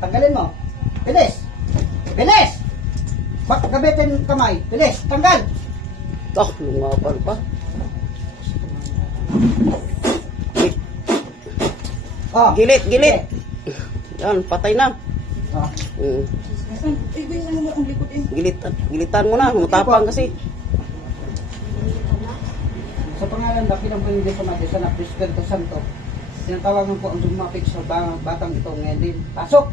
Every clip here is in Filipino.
Tanggalin mo. Bilis. Bilis! Bak gabitin kamay. Bilis. Tanggal. Ah, lumaban pa. Oh. Gilit, gilit. Yan, patay na. Oh. Mm. Ano? Gilitan, gilitan mo na. Matapang kasi. Sa pangalan na pinangpindi ko natin sa Espiritu Santo, tinatawagan ko ang dumapit sa ba- batang ito ngayon din. Pasok!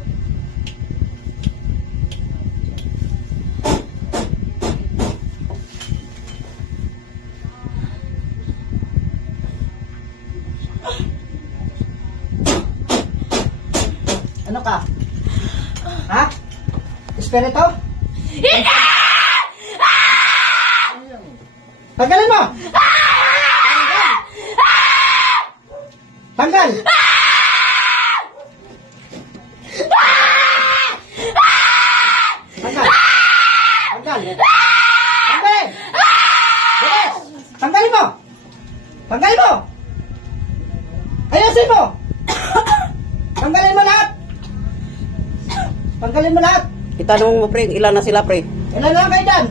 Ano ka? Ha? Espiritu? Hindi! Tanggalin mo! Tanggal! Tanggal! Tanggal! Tanggalin! Bilis! Tanggalin mo! Tanggalin mo! Ayusin mo! Tanggalin mo lahat! Tanggalin mo lahat! Itanong mo, pre, ilan na sila, pre? Ilan na kayo dyan?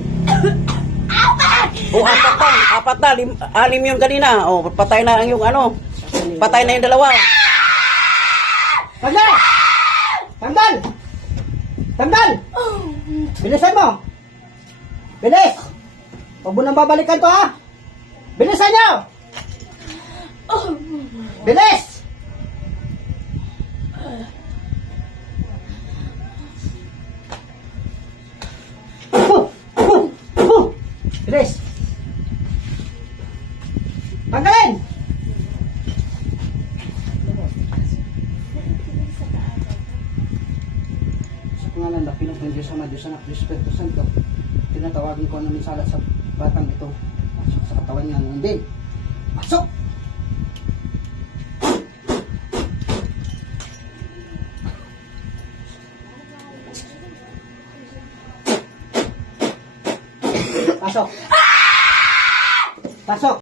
O, apat pa. Apat na. Lim, anim yun kanina. O, patay na yung ano. Patay na yung dalawa. Tanggal! Tanggal! Tanggal! Bilisan mo! Bilis! Huwag mo nang babalikan to ha! Bilisan nyo! Bilis! Bilis! Tanggalin! Sa pangalan na Pinong ng Diyos Ama, Diyos Anak, Diyos Espiritu Santo, tinatawagin ko ang misalat sa batang ito. Pasok sa katawan niya ngayon din. Pasok! Pasok! Pasok!